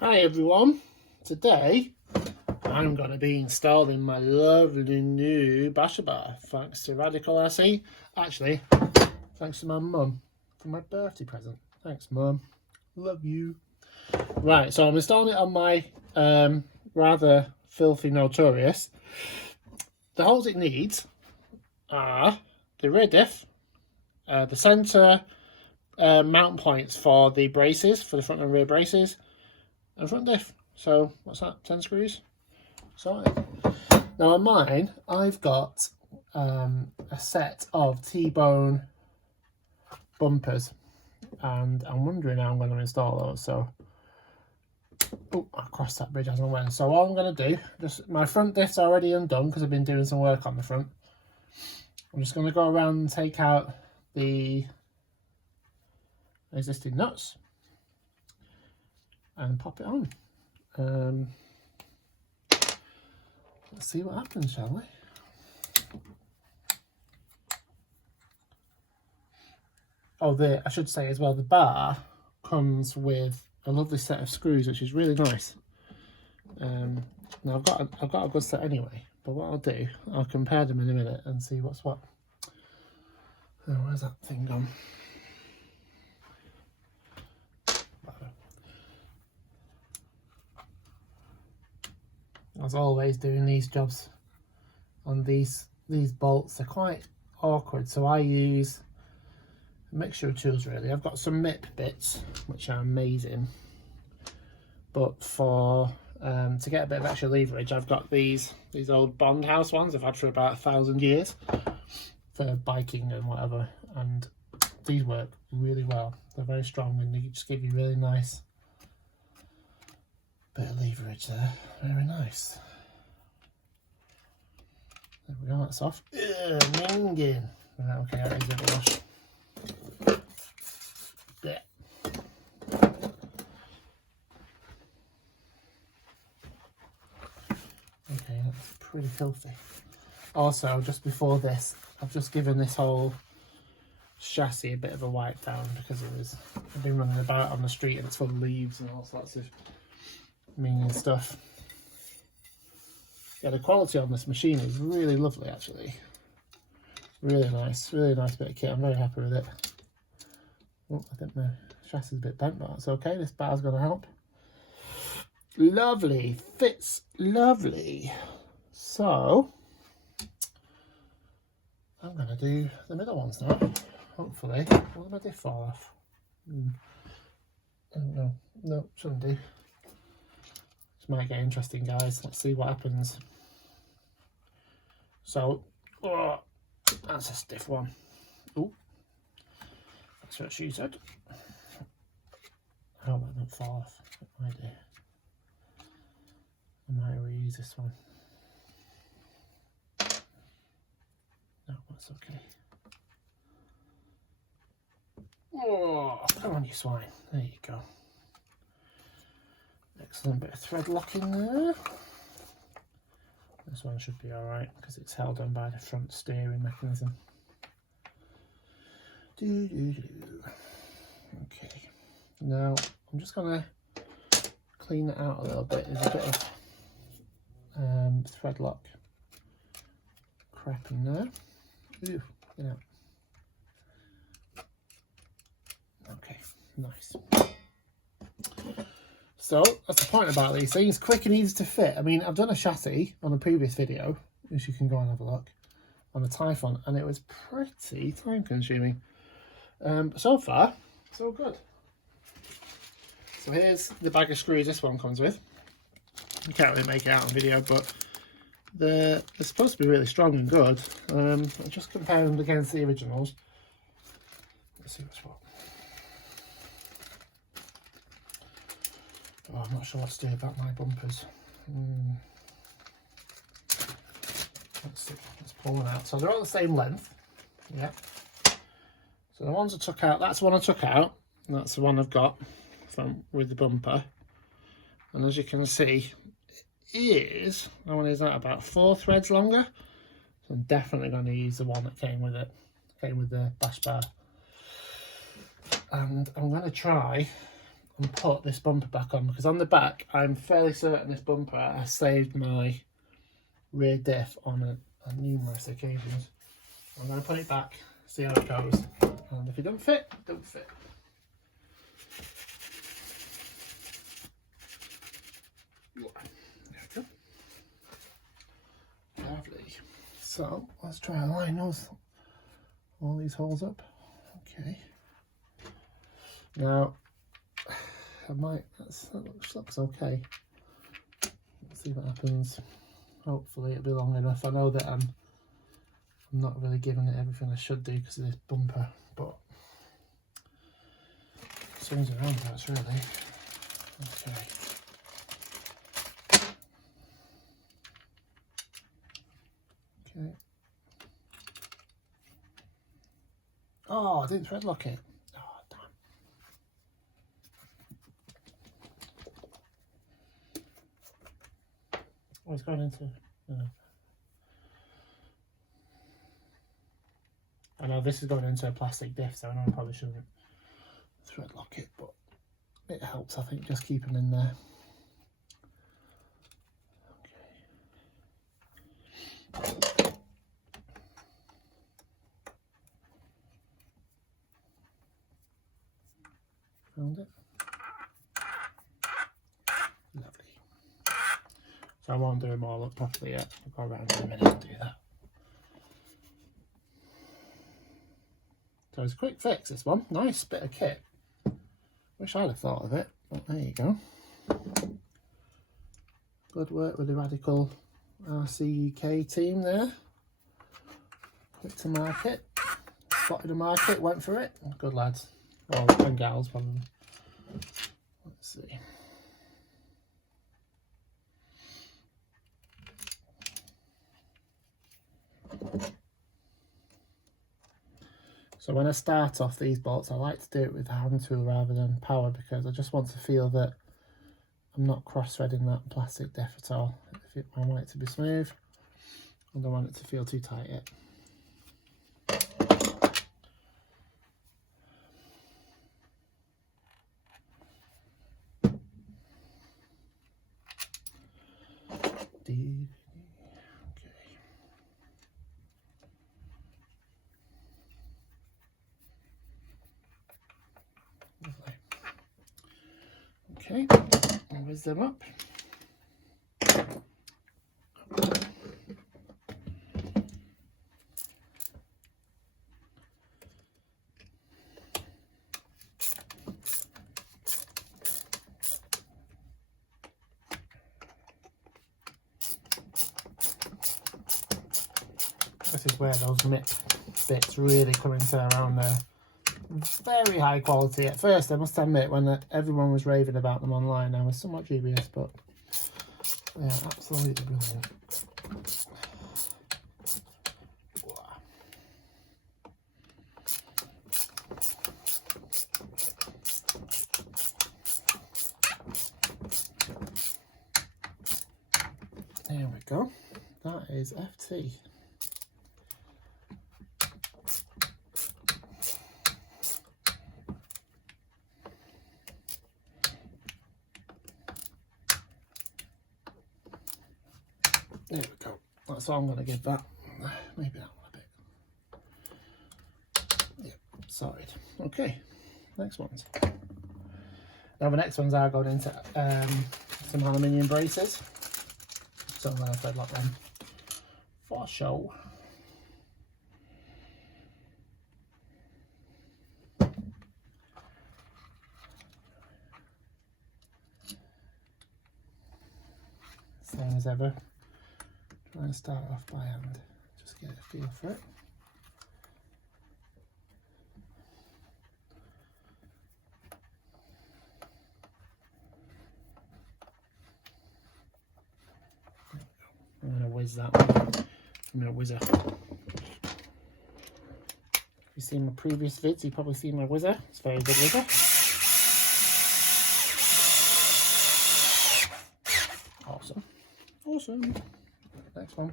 Hi everyone, today I'm going to be installing my lovely new basher bar thanks to RadicalRC. Actually, thanks to my mum for my birthday present. Thanks mum, love you. Right, so I'm installing it on my rather filthy Notorious. The holes it needs are the rear diff, the centre mount points for the braces, for the front and rear braces, and front diff. So what's that, 10 screws? Sorted. Now on mine I've got a set of T-bone bumpers and I'm wondering how I'm going to install those. So I crossed that bridge as I went. So what I'm going to do, just my front diff's already undone because I've been doing some work on the front. I'm just going to go around and take out the existing nuts and pop it on. Let's see what happens, shall we? Oh, I should say as well, the bar comes with a lovely set of screws, which is really nice. Now I've got a good set anyway, but what I'll do, I'll compare them in a minute and see what's what. Oh, where's that thing gone? As always, doing these jobs on these bolts, they're quite awkward, so I use a mixture of tools really. I've got some MIP bits which are amazing, but for to get a bit of extra leverage, I've got these old Bond House ones I've had for about 1,000 years for biking and whatever, and these work really well. They're very strong and they just give you really nice bit of leverage there. Very nice. There we go, that's off. Minging. Right, okay, that is a wash. Yeah. Okay, that's pretty filthy. Also, just before this, I've just given this whole chassis a bit of a wipe down because I've been running about on the street and it's full of leaves and all sorts of mean stuff. Yeah, the quality on this machine is really lovely actually. Really nice bit of kit. I'm very happy with it. Oh, I think my chassis is a bit bent, but that's okay. This bar's going to help. Lovely, fits lovely. So I'm going to do the middle ones now. Hopefully, will my diff fall off? I don't know. No, shouldn't do. Might get interesting, guys. Let's see what happens. So, oh, that's a stiff one. Oh, that's what she said. I hope that don't fall off. It might do. I might reuse this one. No, that's okay. Oh, come on, you swine. There you go. Excellent bit of thread lock in there. This one should be alright because it's held on by the front steering mechanism. Okay, now I'm just going to clean it out a little bit. There's a bit of thread lock crap in there. Ooh, get out. Okay, nice. So that's the point about these things, quick and easy to fit. I mean, I've done a chassis on a previous video, which you can go and have a look, on a Typhon, and it was pretty time consuming. But so far, so good. So here's the bag of screws this one comes with. You can't really make it out on video, but they're supposed to be really strong and good. I'm just comparing them against the originals. Let's see what's what. Oh, I'm not sure what to do about my bumpers. Let's see, let's pull one out. So they're all the same length, yeah. So the ones I took out, that's the one I took out, and that's the one I've got with the bumper. And as you can see, it is, how many is that, about 4 threads longer. So I'm definitely going to use the one that came with it, came with the bash bar. And I'm going to try and put this bumper back on, because on the back I'm fairly certain this bumper I saved my rear diff on numerous occasions. I'm going to put it back, see how it goes, and if it don't fit, it don't fit. There we go. Lovely. So let's try and line all these holes up. Okay. Now I might. That looks okay. Let's see what happens. Hopefully it'll be long enough. I know that I'm not really giving it everything I should do because of this bumper, but swings around parts really. Okay. Okay. Oh, I didn't thread lock it. Oh, damn. Oh, it's going into. I know this is going into a plastic diff, so I know I probably shouldn't thread lock it, but it helps, I think, just keep them in there. Okay. Found it. Lovely. So I won't do them all up properly yet. I'll go around in a minute and do that. So it's a quick fix, this one. Nice bit of kit. Wish I'd have thought of it, but there you go. Good work with the RadicalRC UK team there. Quick to market. Spotted a market, went for it. Good lads. Or and gals, probably. Let's see. So when I start off these bolts, I like to do it with a hand tool rather than power, because I just want to feel that I'm not cross-threading that plastic diff at all. I want it to be smooth. I don't want it to feel too tight yet. Okay, and whiz them up. This is where those MIP bits really come into around there. Very high quality. At first, I must admit, when everyone was raving about them online, I was somewhat dubious, but they are absolutely brilliant. There we go. That is FT. There we go. That's all I'm going to give that. Maybe that one a bit. Yeah, sorted. Okay, next ones. Now the next ones are going into some aluminium braces. So I'm going to thread lock them for show. Same as ever. Try and start off by hand, just get a feel for it. I'm going to whiz that one. I'm going to whizzer. If you've seen my previous vids, you've probably seen my whizzer. It's a very good whizzer. Awesome. Awesome. Next one.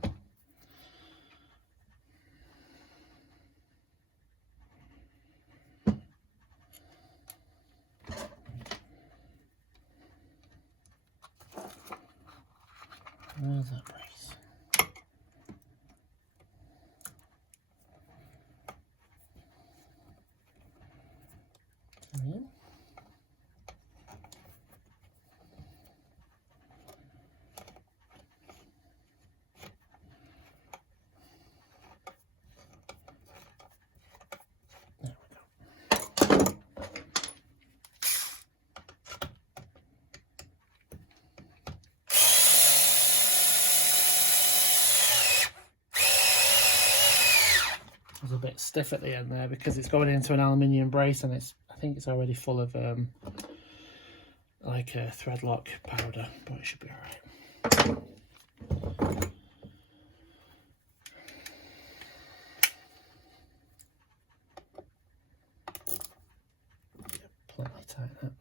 Where's that brace? Yeah. It's a bit stiff at the end there because it's going into an aluminium brace, and I think it's already full of like a thread lock powder, but it should be alright. Plenty tight that.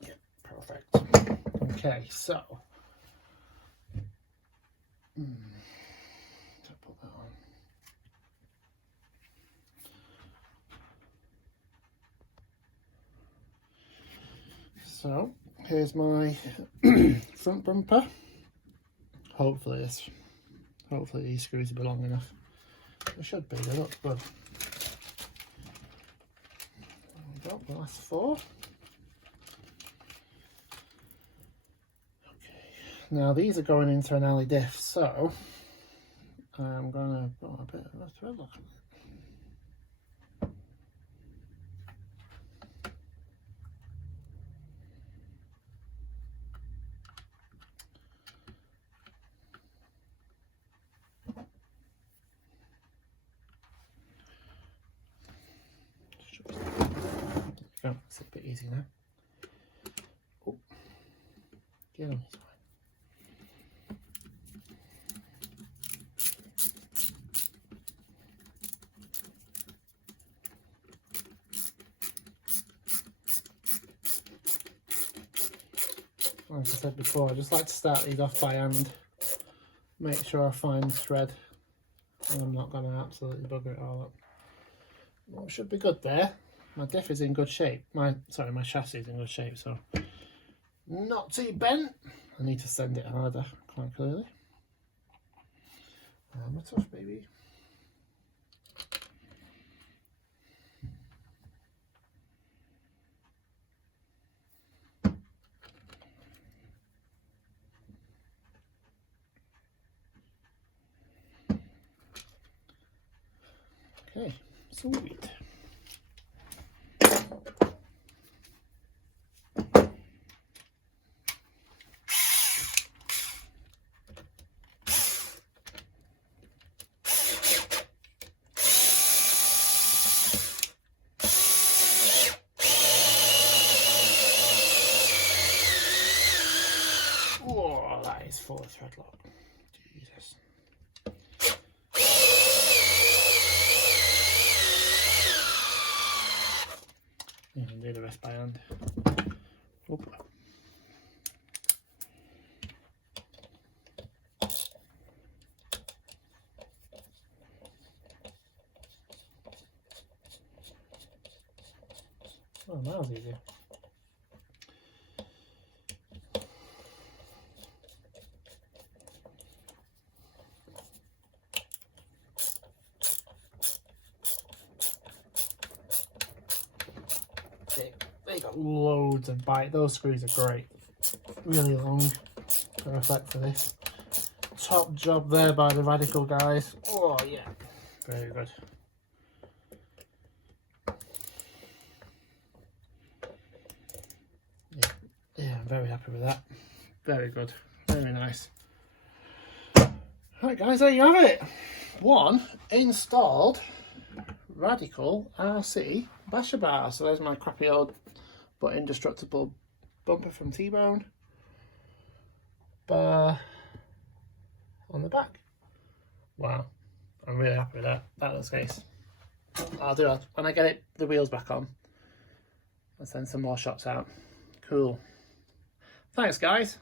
Yeah, perfect. Okay, so put that on. So here's my front bumper. Hopefully these screws will be long enough. They should be, they look good. There we go, the last 4. Okay, now these are going into an alley diff, so I'm gonna put a bit of a thread lock on it. Oh, it's a bit easy now. Oh, get on this way. Like I said before, I just like to start these off by hand. Make sure I find the thread, and I'm not going to absolutely bugger it all up. Well, it should be good there. My diff is in good shape. My chassis is in good shape, so not too bent. I need to send it harder, quite clearly. I'm a tough baby. Okay, sweet. Whoa, that is full of thread lock. Jesus. You can do the rest by hand. Oop. Oh, that was easy. They got loads of bite. Those screws are great. Really long. Perfect for this. Top job there by the Radical guys. Oh yeah. Very good. Yeah, I'm very happy with that. Very good. Very nice. Right guys, there you have it. One installed RadicalRC Basher Bar. So there's my crappy old but indestructible bumper from T-Bone. Bar on the back. Wow, I'm really happy with that. That looks nice. I'll do it when I get the wheels back on. I'll send some more shots out. Cool. Thanks guys.